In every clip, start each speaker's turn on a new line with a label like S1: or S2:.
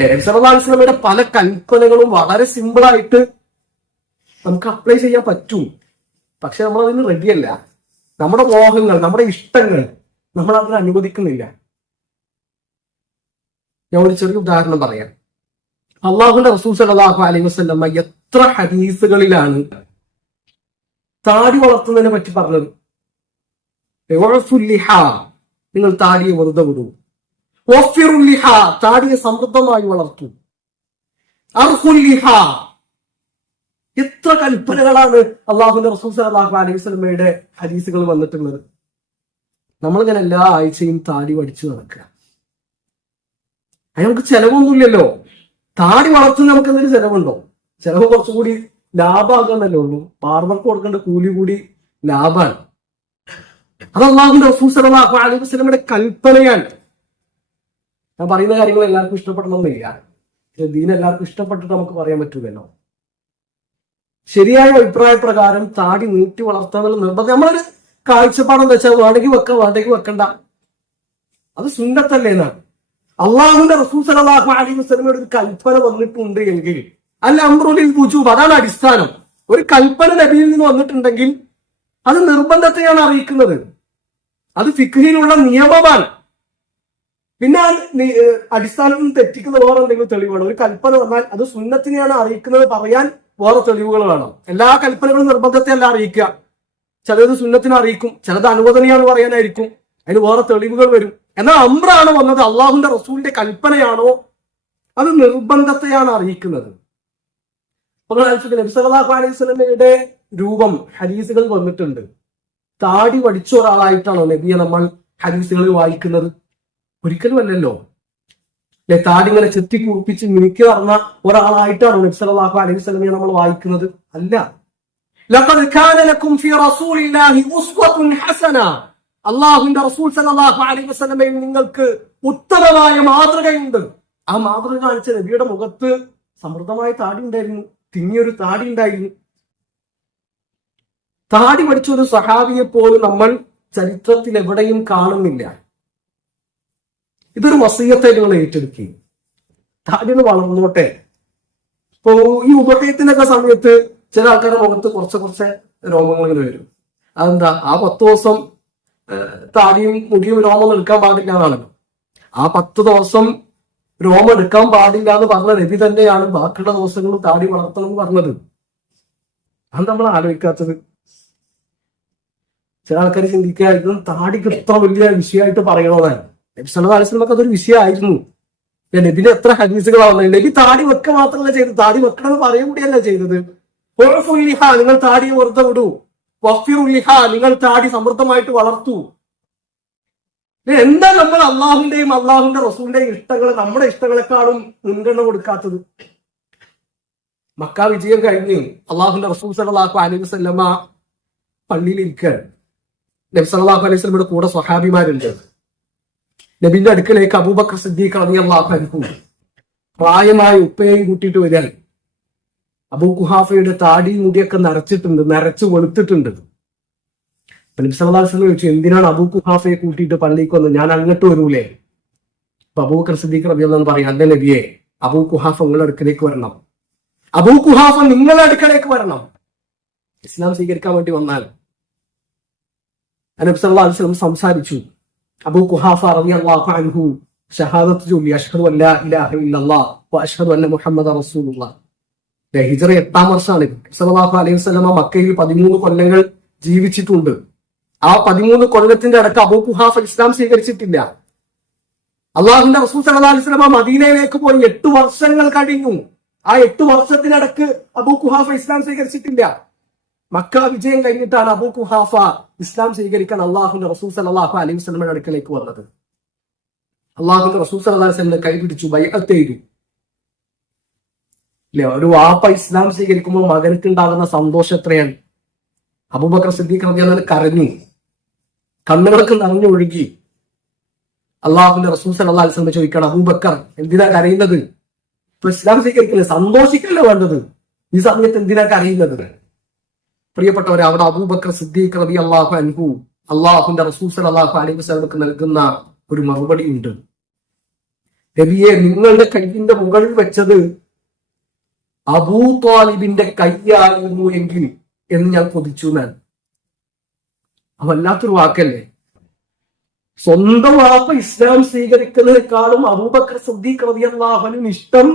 S1: നബിസലാസ്ലമയുടെ പല കൽപ്പനകളും വളരെ സിമ്പിളായിട്ട് നമുക്ക് അപ്ലൈ ചെയ്യാൻ പറ്റും. പക്ഷെ നമ്മൾ അതിന് റെഡിയല്ല നമ്മുടെ മോഹങ്ങൾ നമ്മുടെ ഇഷ്ടങ്ങൾ നമ്മൾ അതിന് അനുവദിക്കുന്നില്ല. ഞാൻ ഒരു ചെറിയ ഉദാഹരണം പറയാം. അള്ളാഹുന്റെ റസൂൽ സലാഹു അലൈഹി വസ്ലമ്മ എത്ര ഹദീസുകളിലാണ് താടി വളർത്തുന്നതിനെ പറ്റി പറഞ്ഞത്? നിങ്ങൾ താടിയെ വെറുതെ വിടൂ. വഫിറുല്ലിഹ, താടിയെ സമൃദ്ധമായി വളർത്തൂ. അർഹുലിഹ എത്ര കൽപ്പനകളാണ് അള്ളാഹുന്റെ റസൂൽ സലാഹു അലൈഹി സ്വലമയുടെ ഹദീസുകൾ വന്നിട്ടുള്ളത്. നമ്മളിങ്ങനെ എല്ലാ ആഴ്ചയും താടി വടിച്ചു നടക്കുക. അയാൾക്ക് ചെലവൊന്നുമില്ലല്ലോ. താടി വളർത്തുന്ന നമുക്ക് എന്തെങ്കിലും ചെലവുണ്ടോ? ചെലവ് കുറച്ചുകൂടി ലാഭമാകാന്നല്ലേ ഉള്ളൂ. ബാർബർക്ക് കൊടുക്കേണ്ട കൂലി കൂടി ലാഭാണ്. അത് അള്ളാഹുന്റെ റസൂൽ സല്ലല്ലാഹു അലൈഹി വസല്ലമയുടെ കൽപ്പനയാണ്. ഞാൻ പറയുന്ന കാര്യങ്ങൾ എല്ലാവർക്കും ഇഷ്ടപ്പെടണമെന്നില്ല. പക്ഷെ ദീനെല്ലാവർക്കും ഇഷ്ടപ്പെട്ടിട്ട് നമുക്ക് പറയാൻ പറ്റൂലല്ലോ. ശരിയായ അഭിപ്രായ പ്രകാരം താടി നീട്ടി വളർത്താന്നുള്ള നിർബന്ധം. നമ്മളൊരു കാഴ്ചപ്പാടെന്ന് വെച്ചാൽ വേണമെങ്കിൽ വെക്ക വേണ്ടെങ്കിൽ വെക്കണ്ട. അത് സുന്നത്തല്ലേ എന്നാണ്. അള്ളാഹുന്റെ റസൂൽ സല്ലല്ലാഹു അലൈഹി വസ്ലമയുടെ ഒരു കൽപ്പന വന്നിട്ടുണ്ട് എങ്കിൽ അല്ല അമ്രുലിൽ വുജൂബ് അതാണ് അടിസ്ഥാനം. ഒരു കൽപ്പന നബിയിൽ നിന്ന് വന്നിട്ടുണ്ടെങ്കിൽ അത് നിർബന്ധത്തെയാണ് അറിയിക്കുന്നത്. അത് ഫിഖിലുള്ള നിയമമാണ്. പിന്നെ അടിസ്ഥാനം തെറ്റിക്കുന്ന വേറെ എന്തെങ്കിലും തെളിവാണ് ഒരു കൽപ്പന വന്നാൽ അത് സുന്നത്തിനെയാണ് അറിയിക്കുന്നത് പറയാൻ വേറെ തെളിവുകൾ വേണം. എല്ലാ കൽപ്പനകളും നിർബന്ധത്തെ അല്ല അറിയിക്കുക. ചിലത് സുന്നത്തിനെ അറിയിക്കും ചിലത് അനുവദനയാണ് പറയാനായിരിക്കും. അതിന് വേറെ തെളിവുകൾ വരും. എന്നാൽ അമ്രാണ് വന്നത് അള്ളാഹുന്റെ റസൂലിന്റെ കൽപ്പനയാണോ? അത് നിർബന്ധത്തെയാണ് അറിയിക്കുന്നത്. നബി രൂപം ഹരീസുകൾ വന്നിട്ടുണ്ട്. താടി വടിച്ച ഒരാളായിട്ടാണോ നബിയെ നമ്മൾ ഹരീസുകൾ വായിക്കുന്നത്? ഒരിക്കലും അല്ലല്ലോ അല്ലെ താടിങ്ങനെ ചെത്തി കുറിപ്പിച്ച് മിനുക്കി നടന്ന ഒരാളായിട്ടാണ് നബി അലൈഹി വസല്ലമയെ നമ്മൾ വായിക്കുന്നത്. അല്ല. ലഖദ് കാന ലക്കും റസൂലില്ലാഹി ഹസന. അള്ളാഹുവിന്റെ റസൂൽ സല്ലല്ലാഹു അലൈഹി വസല്ലമയിൽ നിങ്ങൾക്ക് ഉത്തമമായ മാതൃകയുണ്ട്. ആ മാതൃക കാണിച്ച നബിയുടെ മുഖത്ത് സമൃദ്ധമായ താടി ഉണ്ടായിരുന്നു. തിങ്ങിയൊരു താടി ഉണ്ടായിരുന്നു. താടി പഠിച്ച ഒരു സഹാബിയെ പോലും നമ്മൾ ചരിത്രത്തിൽ എവിടെയും കാണുന്നില്ല. ഇതൊരു വസീയത്തെ നിങ്ങൾ ഏറ്റെടുക്കുകയും. താടി വളർന്നോട്ടെ. ഇപ്പോ ഈ ഉപഹയത്തിനൊക്കെ സമയത്ത് ചില ആൾക്കാരുടെ മുഖത്ത് കുറച്ച് കുറച്ച് രോമങ്ങൾ വരും. അതെന്താ? ആ പത്ത് ദിവസം താടിയും മുടിയും രോമം എടുക്കാൻ പാടില്ല എന്നാണല്ലോ ആ പത്ത് ദിവസം രോമം എടുക്കാൻ പാടില്ല എന്ന് പറഞ്ഞ രവി തന്നെയാണ് ബാക്കിയുള്ള ദിവസങ്ങളും താടി വളർത്തണം എന്ന് പറഞ്ഞത്. അത് നമ്മൾ ആലോചിക്കാത്തത്. ചില ആൾക്കാർ ചിന്തിക്കുകയായിരുന്നു താടിക്ക് എത്ര വലിയ വിഷയമായിട്ട് പറയണതാണ് നബി സല്ലല്ലാഹു അലൈഹി സ്വലമൊക്കെ അതൊരു വിഷയമായിരുന്നു. നബിന് എത്ര ഹദീസുകളാണ് വന്നത് നബി താടി വെക്കുക മാത്രമല്ല ചെയ്തത്. താടി വെക്കണം എന്ന് പറയുക കൂടിയല്ല ചെയ്തത്. നിങ്ങൾ താടിയെ വെറുതെ വിടൂ. വഫിറുല്ലിഹ, നിങ്ങൾ താടി സമൃദ്ധമായിട്ട് വളർത്തൂ. എന്താ നമ്മൾ അള്ളാഹുന്റെയും അള്ളാഹുന്റെ റസൂലിന്റെയും ഇഷ്ടങ്ങൾ നമ്മുടെ ഇഷ്ടങ്ങളെക്കാളും മുൻഗണന കൊടുക്കാത്തത്? മക്ക വിജയം കഴിഞ്ഞ് അള്ളാഹുന്റെ റസൂൽ സല്ലല്ലാഹു അലൈഹി വസല്ലമ പള്ളിയിലിരിക്കാൻ നബി സല്ലല്ലാഹു അലൈഹി വസല്ലമയുടെ കൂടെ സ്വഹാബിമാരുണ്ട്. നബിന്റെ അടുക്കലേക്ക് അബൂബക്കർ സിദ്ദീഖ് റളിയല്ലാഹു അൻഹു പ്രായമായ ഉപ്പയെയും കൂട്ടിയിട്ട് വരികയാണ് അബൂ കുഹാഫയുടെ താടി മുടിയൊക്കെ നരച്ചിട്ടുണ്ട് നരച്ചു വെളുത്തിട്ടുണ്ട്. നബി വസല്ലം ചോദിച്ചു എന്തിനാണ് അബൂ കുഹാഫയെ കൂട്ടിയിട്ട് പള്ളിക്ക് വന്നത്? ഞാൻ അങ്ങോട്ട് വരൂലേ? അപ്പൊ അബൂബക്കർ സിദ്ദീഖ് അൻഹു പറയും അതെ നബിയെ അബൂ കുഹാഫ നിങ്ങളുടെ അടുക്കലേക്ക് വരണം. അബൂ കുഹാഫ നിങ്ങളുടെ അടുക്കലേക്ക് വരണം. ഇസ്ലാം സ്വീകരിക്കാൻ വേണ്ടി വന്നാൽ നബി സല്ലല്ലാഹു അലൈഹി വസല്ലം സംസാരിച്ചു. അബൂ കുഹാഫ അള്ളാഹു അൻഹു ഷഹാദത്ത് ചൊല്ലി അഷ്ഹദു അല്ലാ ഇലാഹ ഇല്ലല്ലാഹ് വ അഷ്ഹദു അന്ന മുഹമ്മദ റസൂലുള്ളാഹ് ദേ, ഹിജ്റ എട്ടാം വർഷമാണ്. സല്ലല്ലാഹു അലൈഹി വസല്ലമ മക്കയിൽ പതിമൂന്ന് കൊല്ലങ്ങൾ ജീവിച്ചിട്ടുണ്ട്. ആ പതിമൂന്ന് കൊല്ലത്തിന്റെ അടക്കം അബൂ കുഹാഫ ഇസ്ലാം സ്വീകരിച്ചിട്ടില്ല. അള്ളാഹുന്റെ റസൂൽ സല്ലല്ലാഹു അലൈഹി വസല്ലമ മദീനയിലേക്ക് പോയി എട്ട് വർഷങ്ങൾ കഴിഞ്ഞു. ആ എട്ട് വർഷത്തിനടക്ക് അബൂ കുഹാഫ ഇസ്ലാം സ്വീകരിച്ചിട്ടില്ല. മക്ക വിജയം കഴിഞ്ഞിട്ടാണ് അബൂ കുഹാഫ ഇസ്ലാം സ്വീകരിക്കാൻ അള്ളാഹുന്റെ റസൂൽ സല്ലല്ലാഹു അലൈഹി വസല്ലമയുടെ അടുക്കലേക്ക് വന്നത്. അള്ളാഹുന്റെ റസൂൽ അലൈഹി വസല്ലം കൈപിടിച്ചു ബൈഅത്ത് ചെയ്തു. ഇല്ലേ ഒരു വാപ്പ ഇസ്ലാം സ്വീകരിക്കുമ്പോൾ മകനക്ക് ഉണ്ടാകുന്ന സന്തോഷം എത്രയാണ്? അബൂബക്കർ സിദ്ദീഖ് അൻഹു കരഞ്ഞു. കണ്ണുകൾക്ക് നിറഞ്ഞൊഴുകി. അള്ളാഹുന്റെ റസൂൽ സല്ലല്ലാഹു അലൈഹി വസല്ലം ചോദിക്കണം അബൂബക്കർ എന്തിനാ കരയുന്നത്? ഇപ്പൊ ഇസ്ലാം സ്വീകരിക്കില്ല? സന്തോഷിക്കല്ലേ വേണ്ടത്? ഈ സമയത്ത് എന്തിനാ കരയുന്നത്? പ്രിയപ്പെട്ടവരെ അവിടെ അബൂബക്കർ സിദ്ദീഖ് റബി അള്ളാഹു അൻഹു അള്ളാഹുന്റെ റസൂസൽ അള്ളാഹു അലൈഹി വസല്ലമക്ക് നൽകുന്ന ഒരു മറുപടി ഉണ്ട്. നബിയെ നിങ്ങളുടെ കയ്യിന്റെ മുകളിൽ വെച്ചത് അബൂ താലിബിന്റെ കയ്യായിരുന്നു എങ്കിൽ എന്ന് ഞാൻ കൊതിച്ചു ഞാൻ അവല്ലാത്തൊരു വല്ലാത്തൊരു വാക്കല്ലേ? സ്വന്തം വാപ്പ ഇസ്ലാം സ്വീകരിക്കുന്നതിനേക്കാളും അബൂബക്കർ സുദ്ദീഖ് അള്ളാഹുനും ഇഷ്ടം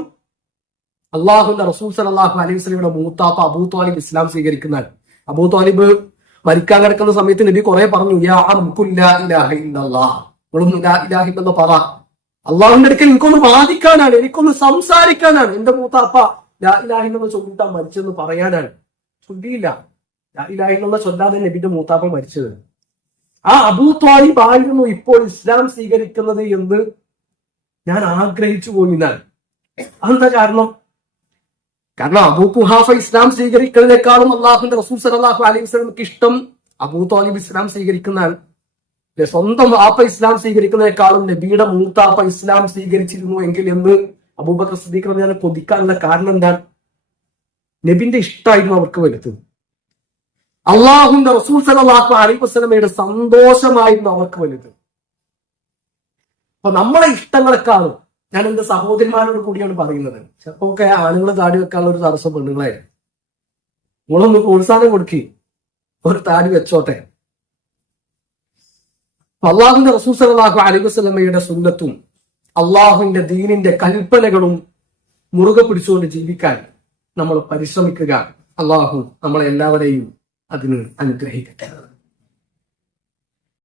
S1: അള്ളാഹുന്റെ റസൂൽ സല്ലല്ലാഹു അലൈഹി വസല്ലമയുടെ മൂത്താപ്പ അബൂ താലിബ് ഇസ്ലാം സ്വീകരിക്കുന്നതാണ്. അബൂ താലിബ് മരിക്കാൻ കിടക്കുന്ന സമയത്ത് നബി കുറെ പറഞ്ഞു യാ പറ. അള്ളാഹുവിന്റെ അടുക്കൽ എനിക്കൊന്ന് വാദിക്കാനാണ് എനിക്കൊന്ന് സംസാരിക്കാനാണ്. എന്റെ മൂത്താപ്പ ലാ ചൊല്ലിട്ടാ മരിച്ചെന്ന് പറയാനാണ്. ചൊല്ലിയില്ല. ലാ ചൊല്ലാതെ നബിന്റെ മൂത്താപ്പ മരിച്ചത്. ആ അബൂ ത്വാലിബ് ആയിരുന്നു ഇപ്പോൾ ഇസ്ലാം സ്വീകരിക്കുന്നത് എന്ന് ഞാൻ ആഗ്രഹിച്ചു പോയിരുന്നാൽ അതെന്താ കാരണം? കാരണം അബൂ കുഹാഫ ഇസ്ലാം സ്വീകരിക്കുന്നതിനേക്കാളും അള്ളാഹുന്റെ റസൂൽ സലാഹു അലൈഹി വസ്ലമക്ക് ഇഷ്ടം അബൂ താലിബ് ഇസ്ലാം സ്വീകരിക്കുന്നതാണ്. സ്വന്തം ആപ്പ ഇസ്ലാം സ്വീകരിക്കുന്നതിനേക്കാളും നബിയുടെ മൂത്താപ്പ ഇസ്ലാം സ്വീകരിച്ചിരുന്നു എങ്കിൽ എന്ന് അബൂബക്കർ സിദ്ദീഖ് ഞാൻ കൊതിക്കാനുള്ള കാരണം എന്താണ്? നബിന്റെ ഇഷ്ടമായിരുന്നു അവർക്ക് വരുത്തുന്നത് അള്ളാഹുന്റെ റസൂൽ സലാഹു അലൈഹി വസ്ലമയുടെ സന്തോഷമായിരുന്നു അവർക്ക് വലുത് അപ്പൊ നമ്മളെ ഇഷ്ടങ്ങളെക്കാളും ഞാൻ എന്റെ സഹോദരന്മാരോട് കൂടിയാണ് പറയുന്നത്. ചിലപ്പോ ഒക്കെ ആണുങ്ങൾ താടി വെക്കാനുള്ള ഒരു തടസ്സം പെണ്ണുങ്ങളായിരുന്നു. നിങ്ങളൊന്ന് പ്രോത്സാഹനം കൊടുക്കി. ഒരു താടി വെച്ചോട്ടെ. അള്ളാഹുന്റെ റസൂസലാഹു അലിബുസലമ്മയുടെ സുന്നത്തും അള്ളാഹുവിന്റെ ദീനിന്റെ കൽപ്പനകളും മുറുകെ പിടിച്ചുകൊണ്ട് ജീവിക്കാൻ നമ്മൾ പരിശ്രമിക്കുക. അള്ളാഹു നമ്മളെ എല്ലാവരെയും അതിന് അനുഗ്രഹിക്കട്ടെ.